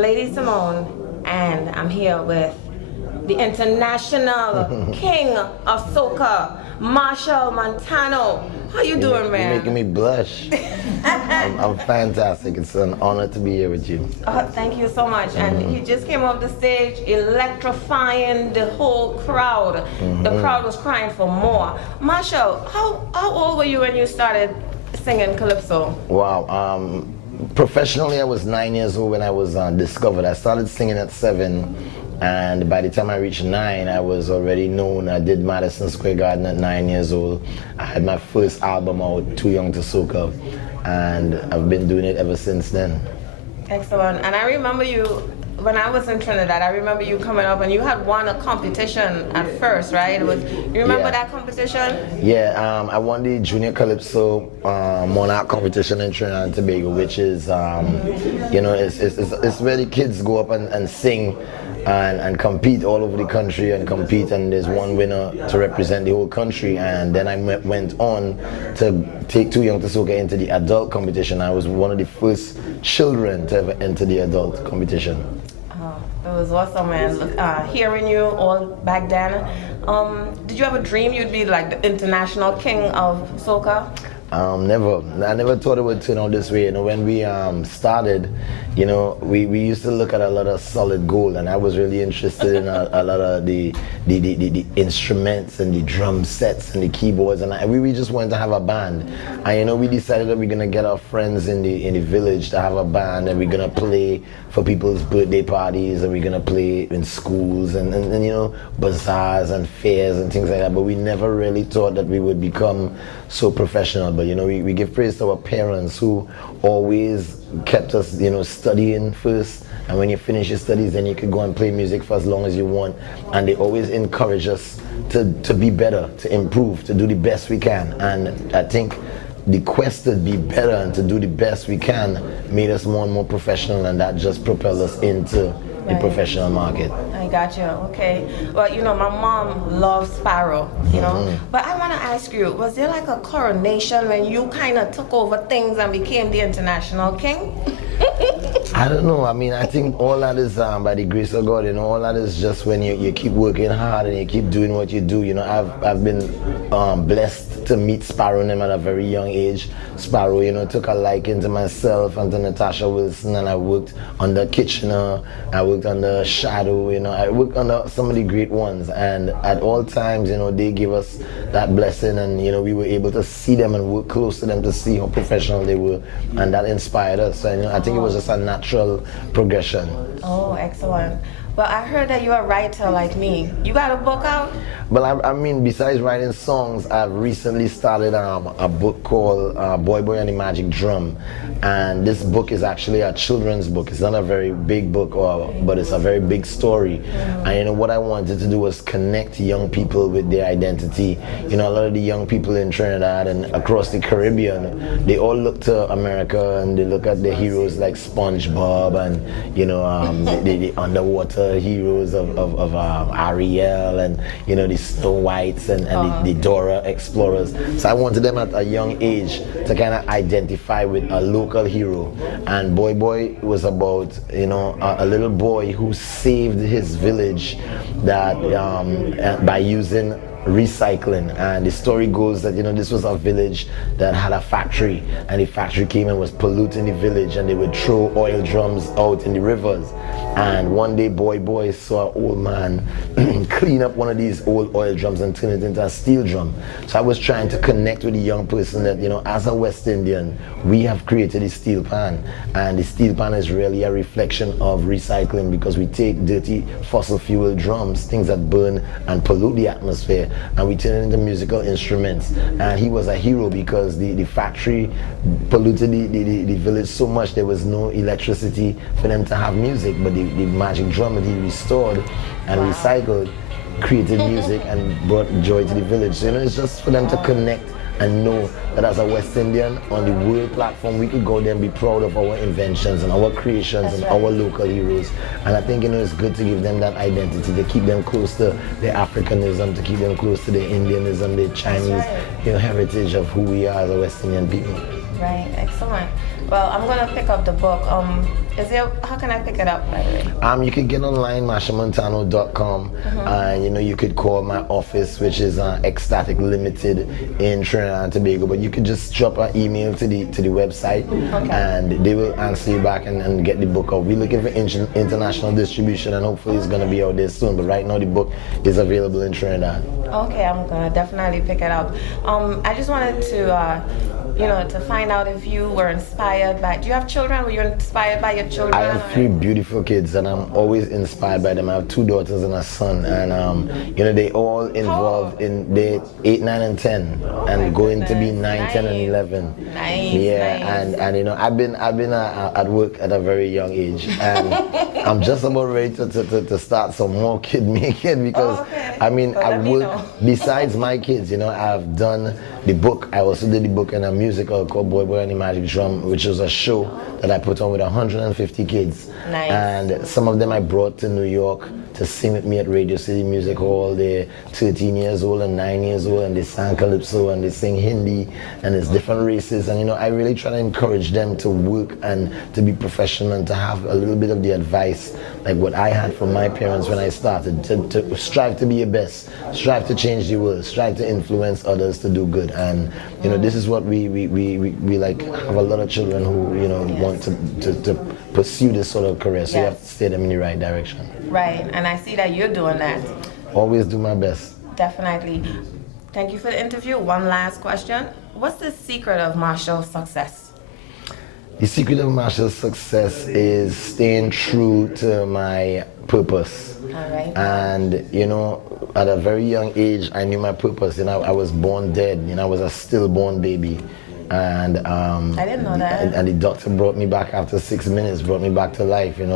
Lady Simone, and I'm here with the international king of soca, Machel Montano. How you doing, man? You're making me blush. I'm fantastic. It's an honor to be here with you. Oh, thank you so much. And he just came off the stage, electrifying the whole crowd. The crowd was crying for more. Machel, how old were you when you started singing calypso? Wow. Professionally, I was 9 years old when I was discovered. I started singing at 7. And by the time I reached 9, I was already known. I did Madison Square Garden at 9 years old. I had my first album out, Too Young to Soca, and I've been doing it ever since then. Excellent. And I remember you, when I was in Trinidad, I remember you coming up and you had won a competition at first, right? You remember that competition? Yeah, I won the Junior Calypso Monarch competition in Trinidad and Tobago, which is, you know, it's where the kids go up and sing and compete all over the country and there's one winner to represent the whole country. And then I went on to take Too Young to Soca into the adult competition. I was one of the first children to ever enter the adult competition. It was awesome, man. Hearing you all back then. Did you ever dream you'd be like the international king of soca? Never. I never thought it would turn out this way. You know, when we started, you know, we used to look at a lot of solid gold, and I was really interested in a lot of the instruments and the drum sets and the keyboards, and we just wanted to have a band. And you know, we decided that we're gonna get our friends in the village to have a band, and we're gonna play for people's birthday parties, and we're gonna play in schools and you know, bazaars and fairs and things like that. But we never really thought that we would become so professional. But you know, we give praise to our parents who always kept us, you know, studying first, and when you finish your studies, then you could go and play music for as long as you want. And they always encourage us to be better, to improve, to do the best we can. And I think the quest to be better and to do the best we can made us more and more professional, and that just propelled us into the professional market. I got you. Okay. Well, you know, my mom loves Sparrow, you know. But I want to ask you, was there like a coronation when you kind of took over things and became the international king? I don't know. I mean, I think all that is by the grace of God. You know, all that is just when you keep working hard and you keep doing what you do. You know, I've been blessed to meet Sparrow and them at a very young age. Sparrow, you know, took a liking to myself and to Natasha Wilson, and I worked under Kitchener. I worked under Shadow. You know, I worked under some of the great ones, and at all times, you know, they gave us that blessing, and you know, we were able to see them and work close to them to see how professional they were, and that inspired us. And you know, I think it was just a natural progression. Oh, excellent. Well, I heard that you're a writer like me. You got a book out? Well, I mean, besides writing songs, I've recently started a book called Boy Boy and the Magic Drum. And this book is actually a children's book. It's not a very big book, but it's a very big story. And you know, what I wanted to do was connect young people with their identity. You know, a lot of the young people in Trinidad and across the Caribbean, they all look to America and they look at the heroes like SpongeBob and, you know, the underwater heroes of Ariel and, you know, the Snow Whites and the Dora Explorers. So I wanted them at a young age to kind of identify with a local hero. And Boy Boy was about, you know, a little boy who saved his village that by using recycling. And the story goes that, you know, this was a village that had a factory, and the factory came and was polluting the village, and they would throw oil drums out in the rivers. And one day Boy saw an old man clean up one of these old oil drums and turn it into a steel drum. So I was trying to connect with the young person that, you know, as a West Indian, we have created a steel pan, and the steel pan is really a reflection of recycling, because we take dirty fossil fuel drums, things that burn and pollute the atmosphere, and we turn it into musical instruments. And he was a hero because the factory polluted the village so much there was no electricity for them to have music, but the magic drum that he restored and recycled created music and brought joy to the village. So, you know, it's just for them to connect and know that as a West Indian on the world platform, we could go there and be proud of our inventions and our creations and our local heroes. And I think, you know, it's good to give them that identity, to keep them close to their Africanism, to keep them close to their Indianism, their Chinese, you know, heritage of who we are as a West Indian people. Right, excellent. Well, I'm gonna pick up the book. How can I pick it up, by the way? You could get online, machelmontano.com, and you could call my office, which is Ecstatic Limited in Trinidad and Tobago. But you could just drop an email to the website, and they will answer you back and get the book out. We're looking for international distribution, and hopefully it's gonna be out there soon. But right now the book is available in Trinidad. Okay, I'm gonna definitely pick it up. I just wanted to, to find out if you were inspired by. Do you have children? Were you inspired by your children? I have 3 beautiful kids, and I'm always inspired by them. I have 2 daughters and a son, and they all involved in the 8, 9, and 10, and going to be 9, 10, and 11. Nice. Yeah, nice. and I've been at work at a very young age, and I'm just about ready to start some more kid making because I work besides my kids. I've done the book. I also did the book and a musical called Boy and the Magic Drum, which was a show that I put on with 150 kids. Nice. And some of them I brought to New York to sing with me at Radio City Music Hall. They're 13 years old and 9 years old, and they sang calypso and they sing Hindi, and it's different races. And I really try to encourage them to work and to be professional and to have a little bit of the advice like what I had from my parents when I started, to strive to be your best, strive to change the world, strive to influence others to do good. And this is what we like have a lot of children who want to pursue this sort of career, so you have to steer them in the right direction. Right, and I see that you're doing that. Always do my best. Definitely. Thank you for the interview. One last question. What's the secret of Machel's success? The secret of Machel's success is staying true to my purpose. All right. And at a very young age, I knew my purpose. I was born dead. I was a stillborn baby. And I didn't know that. And the doctor brought me back after 6 minutes, brought me back to life, and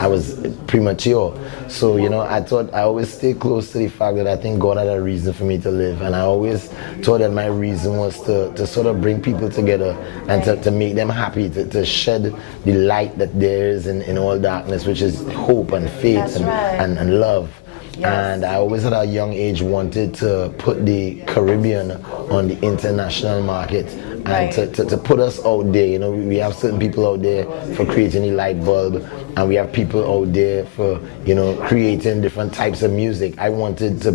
I was premature. So, I always stay close to the fact that I think God had a reason for me to live. And I always thought that my reason was to sort of bring people together and to make them happy, to shed the light that there is in all darkness, which is hope and faith and love. Yes. And I always at a young age wanted to put the Caribbean on the international market and to put us out there. We have certain people out there for creating the light bulb, and we have people out there for creating different types of music. I wanted to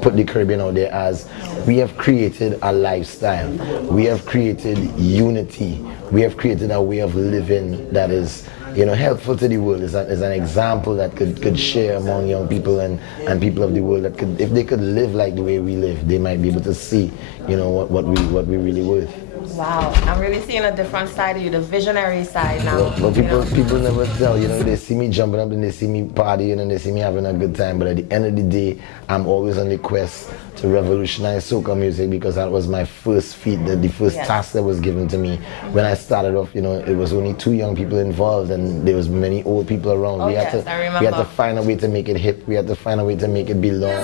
put the Caribbean out there as we have created a lifestyle, we have created unity, we have created a way of living that is helpful to the world, is an example that could share among young people and people of the world, that could, if they could live like the way we live, they might be able to see what we really worth. Wow, I'm really seeing a different side of you, the visionary side now. But people never tell, they see me jumping up and they see me partying and they see me having a good time, but at the end of the day, I'm always on the quest to revolutionize soca music, because that was my first feat, the first task that was given to me. When I started off, it was only 2 young people involved and there was many old people around. We had to find a way to make it hip, we had to find a way to make it belong.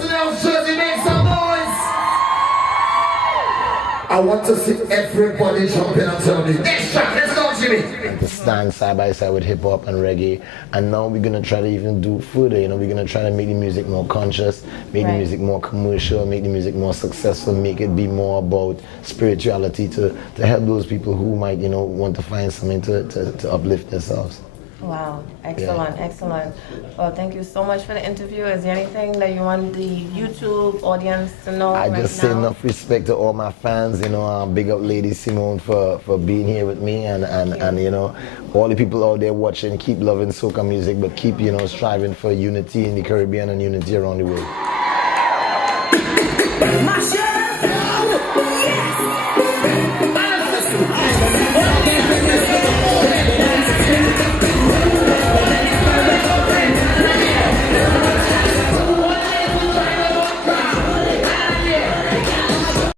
I want to see everybody jumping and tell me, next track, let's go, Jimmy. And to stand side by side with hip hop and reggae. And now we're gonna try to even do further. We're gonna try to make the music more conscious, make the music more commercial, make the music more successful, make it be more about spirituality to help those people who might, want to find something to uplift themselves. Wow, excellent, excellent. Well, thank you so much for the interview. Is there anything that you want the YouTube audience to know I just say enough respect to all my fans, big up Lady Simone for being here with me, and all the people out there watching, keep loving soca music, but keep, striving for unity in the Caribbean and unity around the world.